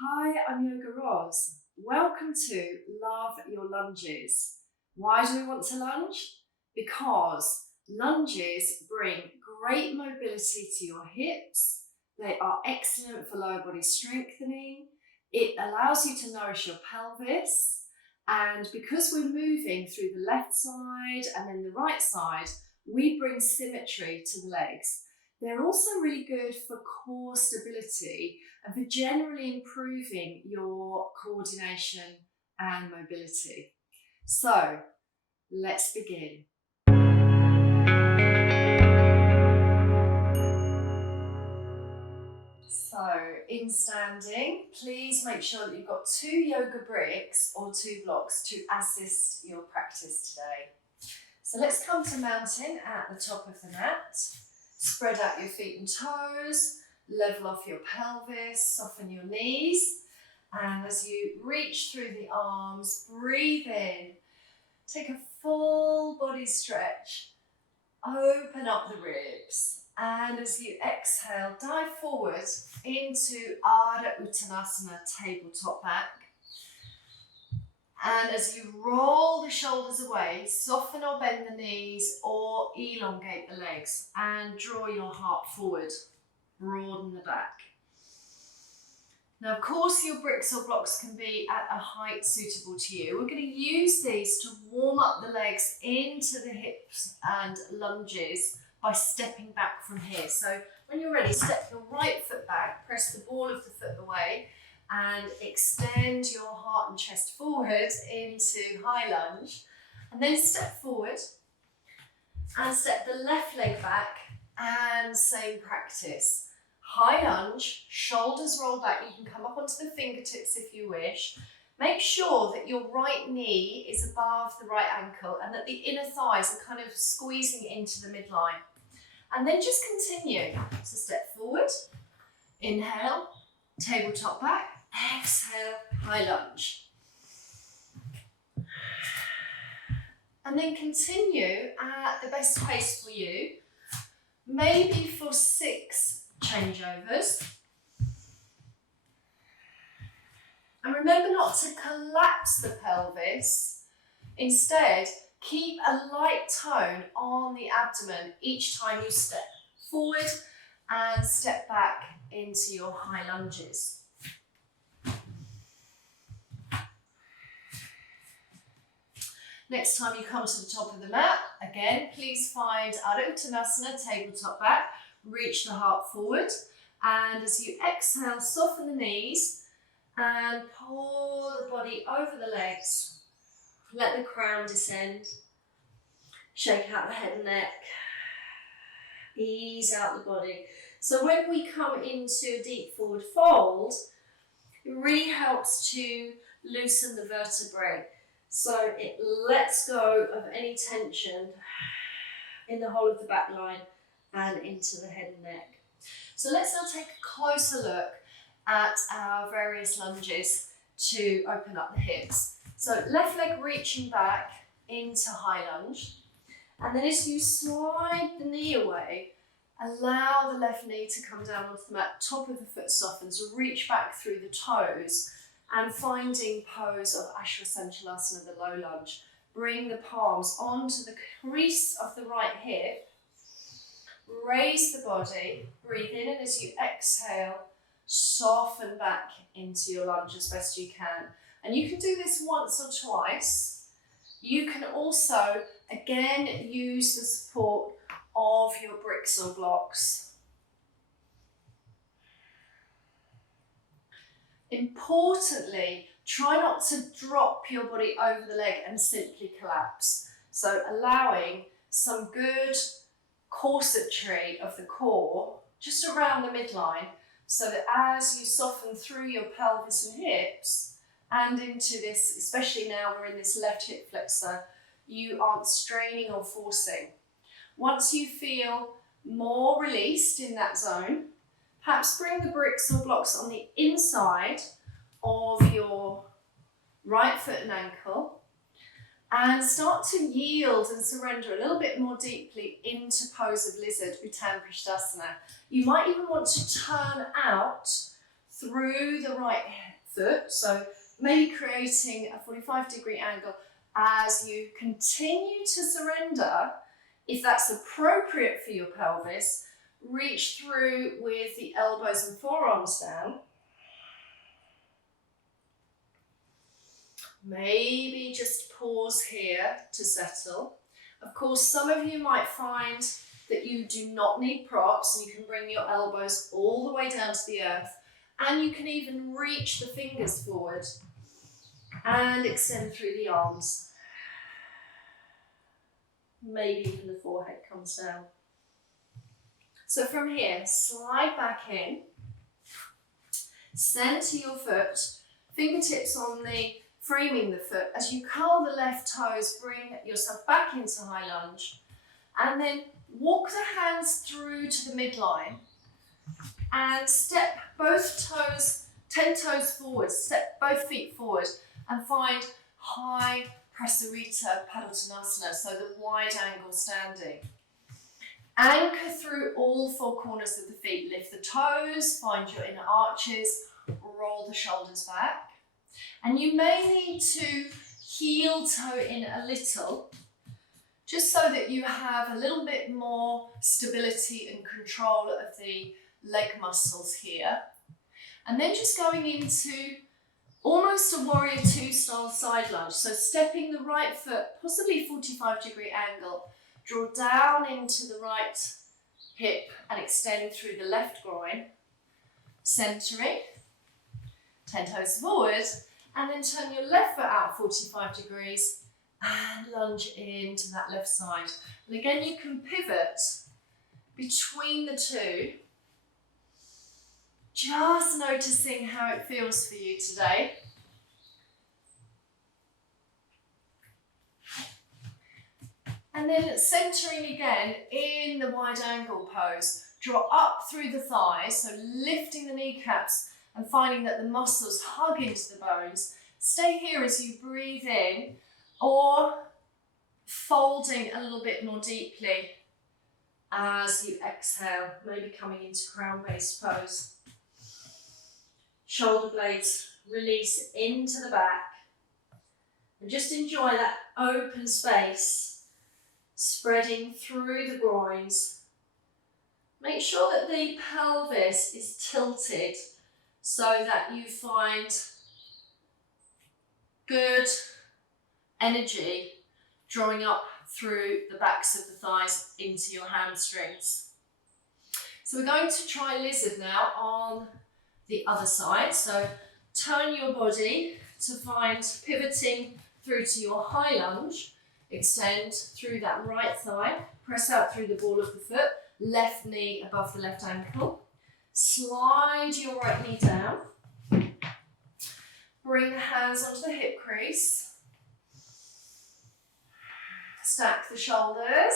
Hi, I'm YOGAROS. Welcome to Love Your Lunges. Why do we want to lunge? Because lunges bring great mobility to your hips. They are excellent for lower body strengthening. It allows you to nourish your pelvis. And because we're moving through the left side and then the right side, we bring symmetry to the legs. They're also really good for core stability and for generally improving your coordination and mobility. So let's begin. So in standing, please make sure that you've got 2 yoga bricks or 2 blocks to assist your practice today. So let's come to mountain at the top of the mat. Spread out your feet and toes, level off your pelvis, soften your knees. And as you reach through the arms, breathe in. Take a full body stretch. Open up the ribs. And as you exhale, dive forward into Ardha Uttanasana, tabletop back. And as you roll the shoulders away, soften or bend the knees or elongate the legs and draw your heart forward. Broaden the back. Now, of course, your bricks or blocks can be at a height suitable to you. We're going to use these to warm up the legs into the hips and lunges by stepping back from here. So when you're ready, step your right foot back, press the ball of the foot away, and extend your heart and chest forward into high lunge. And then step forward and step the left leg back, and same practice. High lunge, shoulders roll back. You can come up onto the fingertips if you wish. Make sure that your right knee is above the right ankle and that the inner thighs are kind of squeezing into the midline. And then just continue. So step forward, inhale, tabletop back, exhale, high lunge. And then continue at the best pace for you, maybe for 6 changeovers. And remember not to collapse the pelvis. Instead, keep a light tone on the abdomen each time you step forward and step back into your high lunges. Next time you come to the top of the mat, again, please find Ardha Uttanasana, tabletop back. Reach the heart forward, and as you exhale, soften the knees and pull the body over the legs. Let the crown descend. Shake out the head and neck. Ease out the body. So when we come into a deep forward fold, it really helps to loosen the vertebrae. So it lets go of any tension in the whole of the back line and into the head and neck. So let's now take a closer look at our various lunges to open up the hips. So left leg reaching back into high lunge. And then as you slide the knee away, allow the left knee to come down onto the mat, top of the foot softens, reach back through the toes, and finding pose of Ashwasandhalasana, the low lunge. Bring the palms onto the crease of the right hip. Raise the body, breathe in, and as you exhale, soften back into your lunge as best you can. And you can do this once or twice. You can also, again, use the support of your bricks or blocks. Importantly, try not to drop your body over the leg and simply collapse. So allowing some good corsetry of the core just around the midline, so that as you soften through your pelvis and hips and into this, especially now we're in this left hip flexor, you aren't straining or forcing. Once you feel more released in that zone, perhaps bring the bricks or blocks on the inside of your right foot and ankle and start to yield and surrender a little bit more deeply into pose of lizard, Utthan Prishtasana. You might even want to turn out through the right foot, so maybe creating a 45-degree angle as you continue to surrender. If that's appropriate for your pelvis, reach through with the elbows and forearms down. Maybe just pause here to settle. Of course, some of you might find that you do not need props, and you can bring your elbows all the way down to the earth, and you can even reach the fingers forward and extend through the arms. Maybe even the forehead comes down. So from here, slide back in, center your foot, fingertips on the framing the foot. As you curl the left toes, bring yourself back into high lunge, and then walk the hands through to the midline and step both toes, 10 toes forward, step both feet forward and find high Prasarita Padottanasana, so the wide angle standing. Anchor through all four corners of the feet. Lift the toes, find your inner arches, roll the shoulders back. And you may need to heel toe in a little, just so that you have a little bit more stability and control of the leg muscles here. And then just going into almost a warrior two style side lunge. So stepping the right foot, possibly 45-degree angle, draw down into the right hip and extend through the left groin, centering, 10 toes forward, and then turn your left foot out 45 degrees and lunge into that left side. And again, you can pivot between the two, just noticing how it feels for you today. And then centering again in the wide angle pose. Draw up through the thighs, so lifting the kneecaps and finding that the muscles hug into the bones. Stay here as you breathe in, or folding a little bit more deeply as you exhale, maybe coming into crown-based pose. Shoulder blades release into the back, and just enjoy that open space, spreading through the groins. Make sure that the pelvis is tilted so that you find good energy drawing up through the backs of the thighs into your hamstrings. So we're going to try lizard now on the other side. So turn your body to find pivoting through to your high lunge. Extend through that right thigh, press out through the ball of the foot, left knee above the left ankle. Slide your right knee down. Bring the hands onto the hip crease. Stack the shoulders.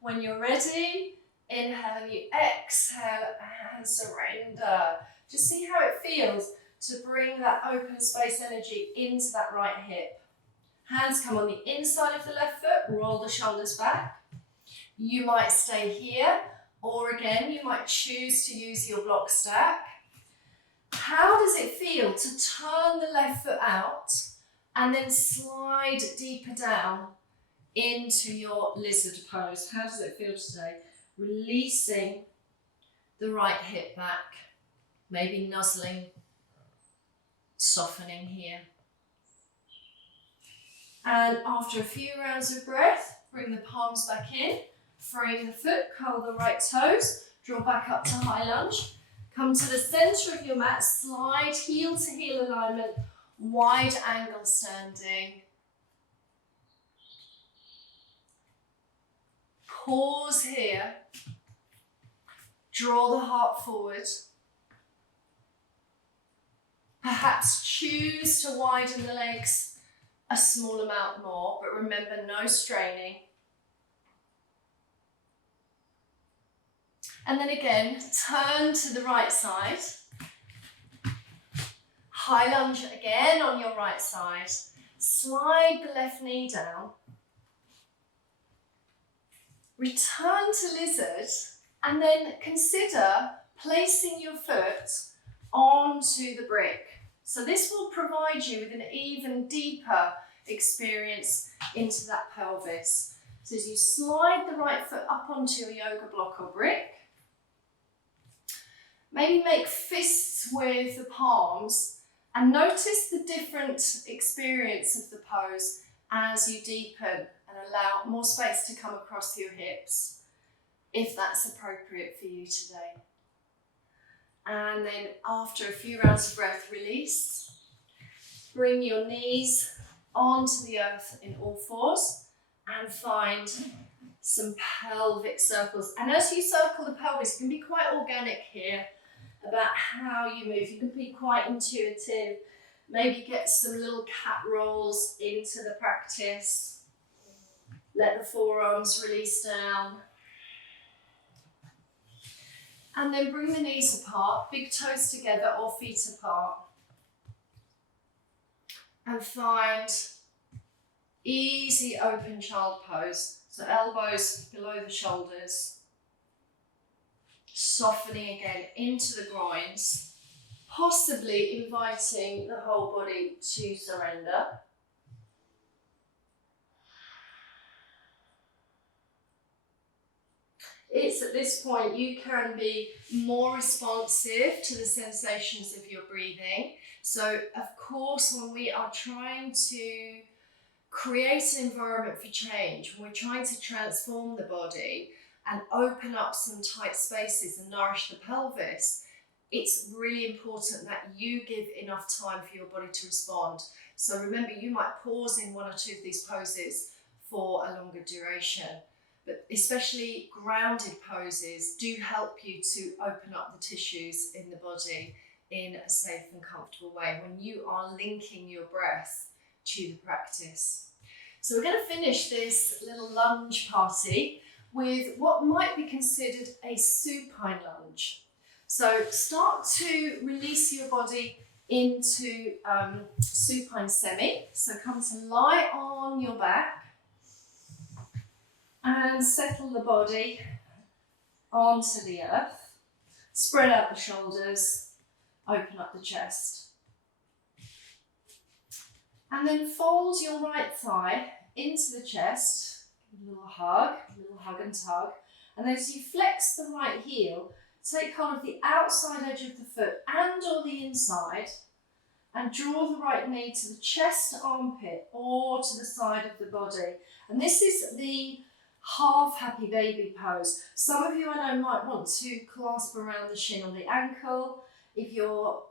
When you're ready, inhale and you exhale and surrender. Just see how it feels to bring that open space energy into that right hip. Hands come on the inside of the left foot, roll the shoulders back. You might stay here, or again, you might choose to use your block stack. How does it feel to turn the left foot out and then slide deeper down into your lizard pose? How does it feel today? Releasing the right hip back, maybe nuzzling, softening here. And after a few rounds of breath, bring the palms back in, frame the foot, curl the right toes, draw back up to high lunge. Come to the center of your mat, slide heel to heel alignment, wide angle standing. Pause here. Draw the heart forward. Perhaps choose to widen the legs a small amount more, but remember, no straining. And then again, turn to the right side. High lunge again on your right side. Slide the left knee down. Return to lizard, and then consider placing your foot onto the brick. So this will provide you with an even deeper experience into that pelvis. So as you slide the right foot up onto your yoga block or brick, maybe make fists with the palms and notice the different experience of the pose as you deepen and allow more space to come across your hips, if that's appropriate for you today. And then after a few rounds of breath, release. Bring your knees onto the earth in all fours and find some pelvic circles. And as you circle the pelvis, you can be quite organic here about how you move. You can be quite intuitive. Maybe get some little cat rolls into the practice. Let the forearms release down. And then bring the knees apart, big toes together or feet apart. And find easy open child pose. So elbows below the shoulders. Softening again into the groins. Possibly inviting the whole body to surrender. It's at this point you can be more responsive to the sensations of your breathing. So of course, when we are trying to create an environment for change, when we're trying to transform the body and open up some tight spaces and nourish the pelvis, it's really important that you give enough time for your body to respond. So remember, you might pause in one or two of these poses for a longer duration. But especially grounded poses do help you to open up the tissues in the body in a safe and comfortable way when you are linking your breath to the practice. So we're going to finish this little lunge party with what might be considered a supine lunge. So start to release your body into supine semi. So come to lie on your back. And settle the body onto the earth. Spread out the shoulders, open up the chest. And then fold your right thigh into the chest, a little hug and tug. And as you flex the right heel, take hold of the outside edge of the foot and or the inside, and draw the right knee to the chest, armpit, or to the side of the body. And this is the half happy baby pose. Some of you I know might want to clasp around the shin or the ankle. If you're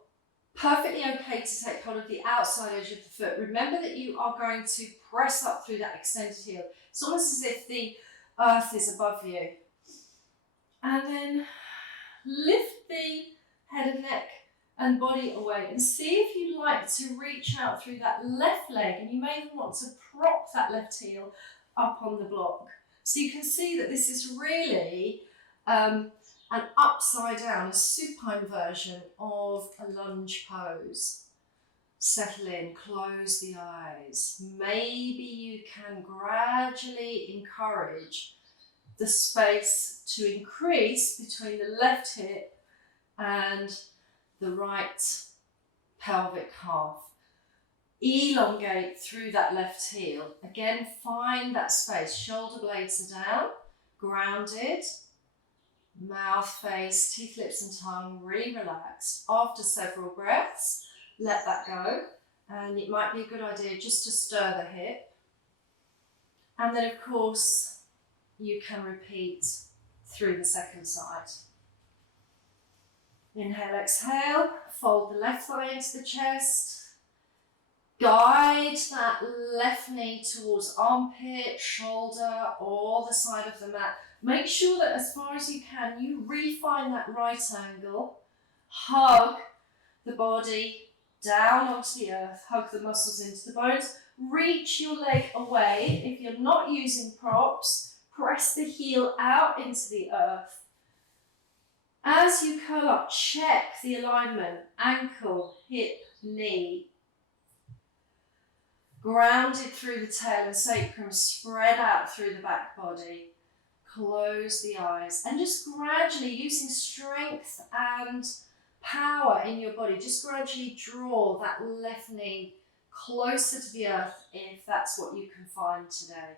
perfectly okay to take hold of the outside edge of the foot, remember that you are going to press up through that extended heel. It's almost as if the earth is above you. And then lift the head and neck and body away and see if you like to reach out through that left leg, and you may even want to prop that left heel up on the block. So you can see that this is really an upside down, a supine version of a lunge pose. Settle in, close the eyes. Maybe you can gradually encourage the space to increase between the left hip and the right pelvic half. Elongate through that left heel. Again, find that space. Shoulder blades are down, grounded, mouth, face, teeth, lips and tongue really relaxed. After several breaths, let that go. And it might be a good idea just to stir the hip. And then of course, you can repeat through the second side. Inhale, exhale, fold the left thigh into the chest. Guide that left knee towards armpit, shoulder, or the side of the mat. Make sure that as far as you can, you refine that right angle. Hug the body down onto the earth. Hug the muscles into the bones. Reach your leg away. If you're not using props, press the heel out into the earth. As you curl up, check the alignment. Ankle, hip, knee. Grounded through the tail and sacrum, spread out through the back body. Close the eyes and just gradually, using strength and power in your body. Just gradually draw that left knee closer to the earth if that's what you can find today.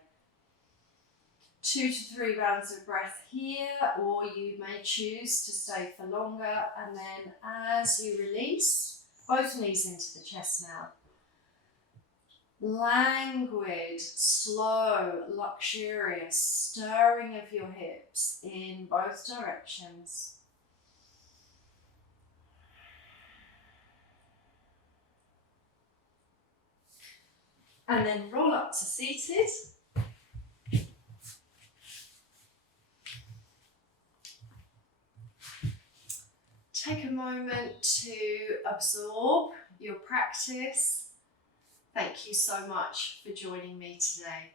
2 to 3 rounds of breath here, or you may choose to stay for longer, and then as you release, both knees into the chest now. Languid, slow, luxurious stirring of your hips in both directions. And then roll up to seated. Take a moment to absorb your practice. Thank you so much for joining me today.